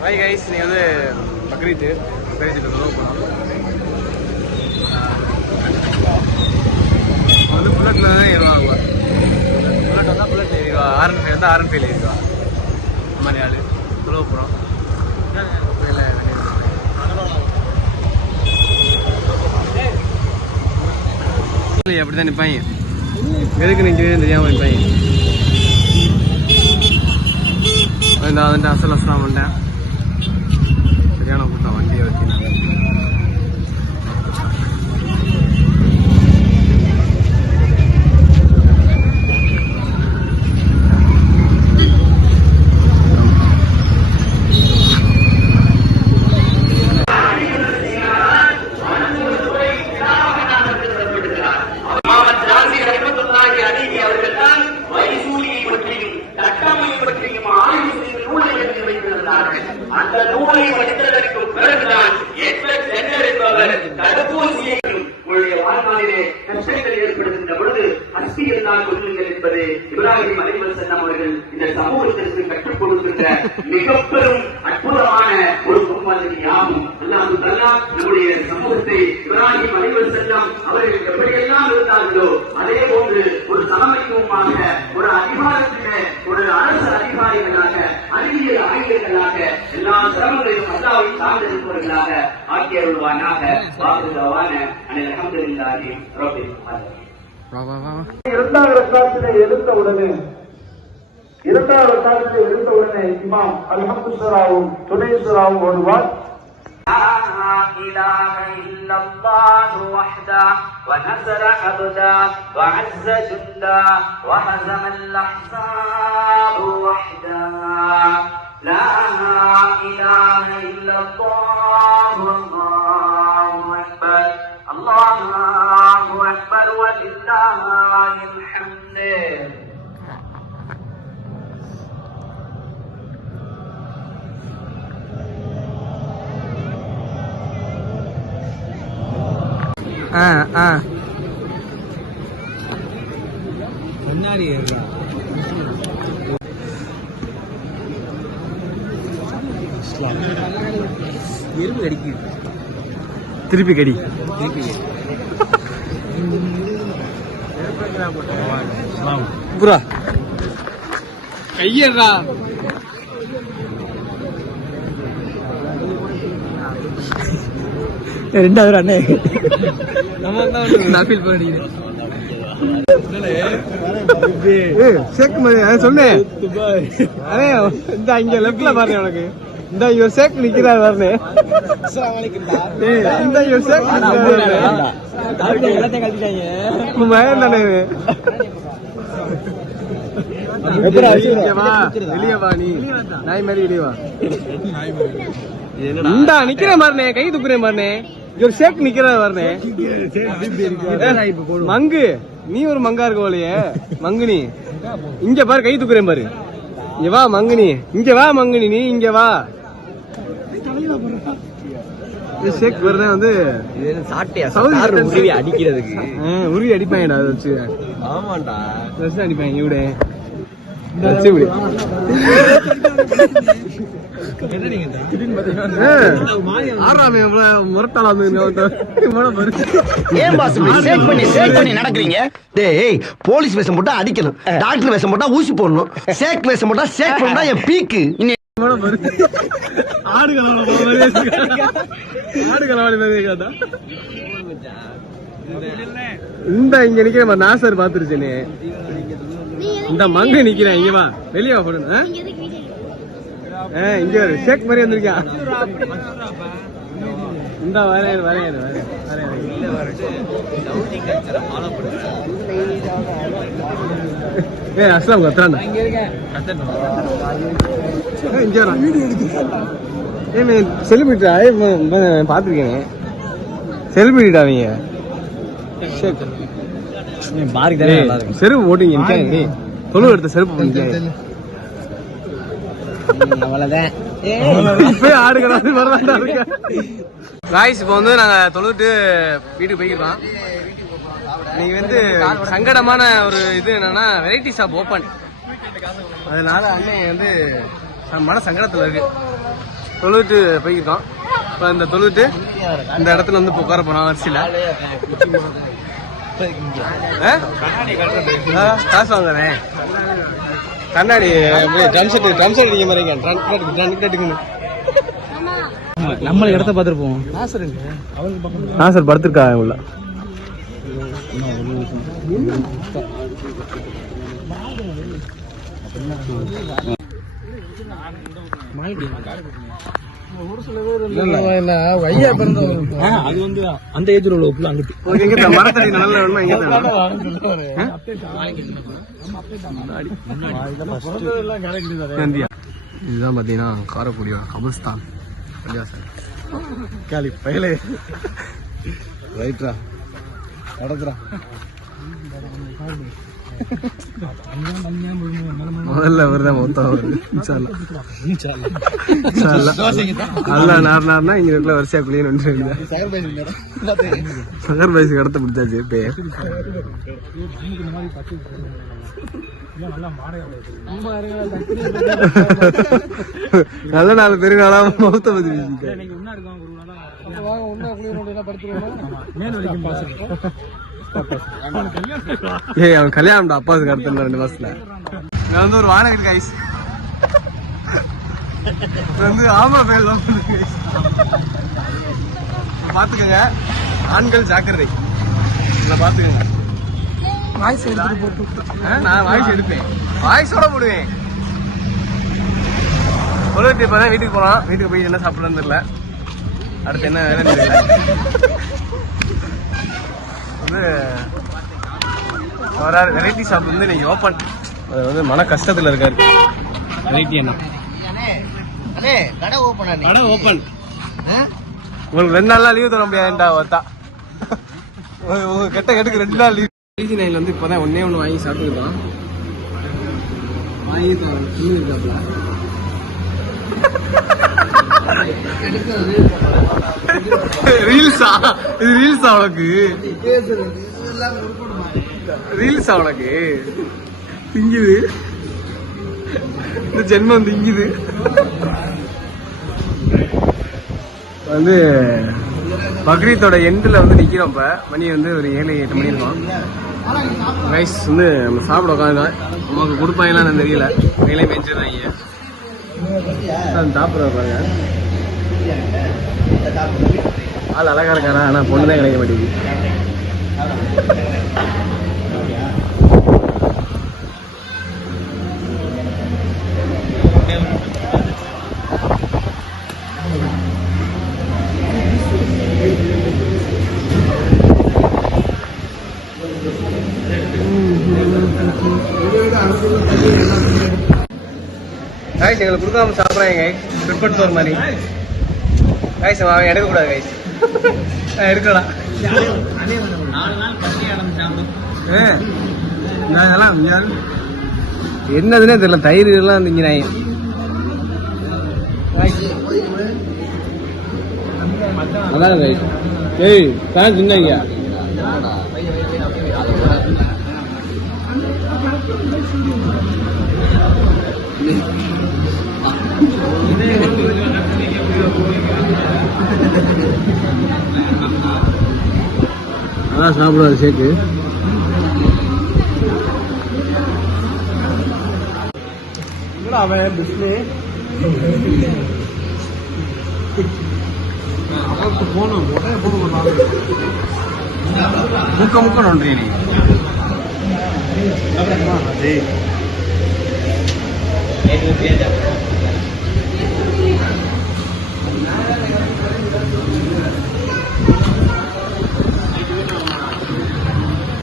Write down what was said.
Hi guys, நீ வந்து பக்ரீத்து தொழுவ போகலாம். வந்து புல்லட்டில் தான் ஏறுவாங்க. புல்லட் வந்தால் புல்லட் ஏறிடுவா, R15 வந்தால் R15 ஏறிடுவா. இந்த மாதிரி ஆள் தொழுவ போகிறோம். அப்படிதான் நிற்பாங்க. எதுக்கு நிற்கிறேன்னு தெரியாமல் நிற்பாங்க. வந்துட்டு அசல் அஸ்லாம் பண்ணிட்டேன். சரியான கூட்டம் வண்டியை வச்சு. அந்த நூலை படித்ததற்கும் பிறகுதான் என்பவர் தடுப்பூசியையும் உங்களுடைய வாழ்நாளிலே கஷ்டங்கள் ஏற்படுகின்ற பொழுது அஸ்தியில் தான் கொள்ளுங்கள் என்பது இப்ராஹிம் அலைஹிஸ்ஸலாம் அவர்கள் இந்த சமூகத்திற்கு கற்றுக் கொடுக்கின்ற மிக பெரும் அற்புதமான ஒரு முன்மாதிரி ஆகும். அல்லாஹ் தஆலா நம்முடைய சமூகத்தை இப்ராஹிம் அலைஹிஸ்ஸலாம் அவர்கள் எப்படியெல்லாம் இருந்தார்களோ அதே போன்று ஒரு சமத்துவமாக, ஒரு அதிகாரத்திலே ஒரு அரசு அதிகாரிகளாக, அறிவியல் ஆய்வர்களாக எல்லா சிரமங்களையும் அல்லாஹ்வை சார்ந்திருப்பவர்களாக ஆக்கியருள்வானாக. வாக்குதவான அல்ஹம்துலில்லாஹி ரப்பில் ஆலமீன். இரண்டாவது ரக்காத்திலே எழுந்த உடனே இமாம் அல்ஹம்து சூராவும் துணை சூராவும் ஓடுவார். لا إله إلا الله وحده ونصر عبده وعز جنده وهزم الأحزاب وحده لا إله إلا الله والله أكبر الله أكبر ولله الحمد. திருப்பி கடி புரா கையறா. ரெண்டாவது அண்ணே நபில் பண்ணிக்கிறேன் சொன்னேன். இந்த இங்க லெப்ட்ல பாருங்க, உனக்கு இந்த இவர் சேக் நிக்கிறார் பாருங்க. இந்த இவர் சேக் வெளியே வா, நீ நாய் மாதிரி வெளியே வா. இந்த நிக்கிற மாதிரினே, கை துக்குற மாதிரினே, இவர் சேக் நிக்கிற மாதிரினே. மங்கு, நீ ஒரு மங்கா இருக்க போலையே மங்குனி. இங்க பாரு, கை துக்குறேன் பாரு. இங்க வா மங்குனி, இங்க வா மங்குனி, நீ இங்க வா. ஷேக் வருதான் வந்து அடிக்கிறதுக்கு உருவி அடிப்பாங்கடா. அதை வச்சு ஆமாண்டா அடிப்பாங்க. இவிட போலீஸ் வேஷம் போட்டா அடிக்கணும், டாக்டர் வேஷம் போட்டா ஊசி போடணும், சேக் வேஷம் போட்டா சேக் போட்டா என் பீக்கு. இந்த இங்க நிக்கிற நாசர் பாத்துருச்சேனே. இந்த மங்க நிக்கிறேன், இங்க வா, வெளியே வா போடணும். இங்க ஷேக் மாதிரி வந்திருக்கான். இந்த வரையறு வரையறு அஸ்லாம் கத்துறாண்டா. செலிபிரிட்டா பாத்துருக்கேன். செலிபிரிட்டா அவங்க செருப்பு போட்டீங்க, தொழு எடுத்த செருப்பு பண்ணிக்க. இப்போ வந்து நாங்க தொழுட்டு வீட்டுக்கு போய்க்கலாம். நீங்க வந்து சங்கடமான ஒரு இது என்னன்னா வெரைட்டி ஷாப் ஓப்பன், அதனால அண்ணன் வந்து மன சங்கடத்துல இருக்கு. தொழுவிட்டு போயிருக்கோம். இப்போ இந்த தொழுவிட்டு இந்த இடத்துல வந்து உட்கார போனோம் வரிசையில். காசு வாங்குறேன். கண்ணாடி ட்ரம் செட் அடிக்க மாதிரி நம்ம இடத்த பார்த்துருப்போம். சார் படுத்திருக்கா உள்ள. அது வந்து அந்த ஏஜ்ல உள்ள அங்கிட்டு மரத்தடி நல்ல இதுதான் பாத்தீங்கன்னா காரைக்குடியோட கபில்ஸ்தான். கேலி பயிலே ரைட்ரா நடத்துறா. முதல்ல வருதான் மொத்தம் நார்னா இங்க இருக்குள்ள வரிசையா குளியன் சகர் பைசு கடத்த பிடிச்சாச்சு. பேர் நல்ல 4 பேரு நாளா மௌத்த பத்தி அவன் கல்யாணம் அப்பாவுக்கு அடுத்த 2 மாசத்துல. நான் வந்து ஒரு வானவில் கைஸ் வந்து ஆமா மேல் பாத்துக்கங்க. ஆண்கள் ஜாக்கிரதை. பாத்துக்கங்க. வாய்ஸ் எடுத்துட்டு போட்டு நான் வாய்ஸ் எடுப்பேன். வாய்ஸோட போடுவேன். சொல்லிட்டு இப்பதான் வீட்டுக்கு போலாம். வீட்டுக்கு போய் என்ன சாப்பிடணும்னு தெரியல. அடுத்து என்ன வேலைன்னு தெரியல. வந்து வெரைட்டி ஷாப் வந்து இன்னைக்கு ஓப்பன். அது வந்து மன கஷ்டத்துல இருக்காரு. வெரைட்டி என்ன கடை ஓப்பன். உங்களுக்கு 2 நாள் லீவ் தர முடியாதுடா. ஒருத்தா உங்க கெட்டுக்கு 2 நாள் லீவ். நைன்ல வந்து இப்பதான் ஒன்னே ஒண்ணு வாங்கி சாப்பிட்டுருக்கான். வாங்கி இருக்காப்ல. ரீல்ஸா? இது ரீல்ஸா உனக்கு? ரீல்ஸா உனக்கு? திங்குது இந்த ஜென்மம் திங்குது. வந்து பக்ரீத்தோட எண்டில் வந்து நிற்கிறோம். இப்போ மணி வந்து ஒரு 7-8 மணி இருக்கும். ரைஸ் வந்து நம்ம சாப்பிட உட்காந்துதான். நமக்கு கொடுப்பாங்களான்னு தெரியல. கையிலே மேய்ச்சிடுறாங்க. சாப்பிட்ற பாருங்க. ஆள் அழகா இருக்காரா? ஆனால் பொண்ணு தான் கிடைக்க மாட்டேங்குது. கைஸ் எங்களுக்கு கொடுக்காம சாப்பிட்றாங்க கைஸ். ட்ரிப்பட் சோர் மாதிரி கைஸ். அவன் எடுக்கக்கூடாது கைஸ். எடுக்கலாம். என்னதுன்னே தெரியல. தயிர் எல்லாம் திங்கிறாங்க. அதான் கைஸ். ஏய் ஃபேன் சின்னங்க. அதான் சாப்பிடாது ஷேக்கு. அவன் டிஸ்பிளே போனோம். முக்க முக்க நோன்றீங்க நீ.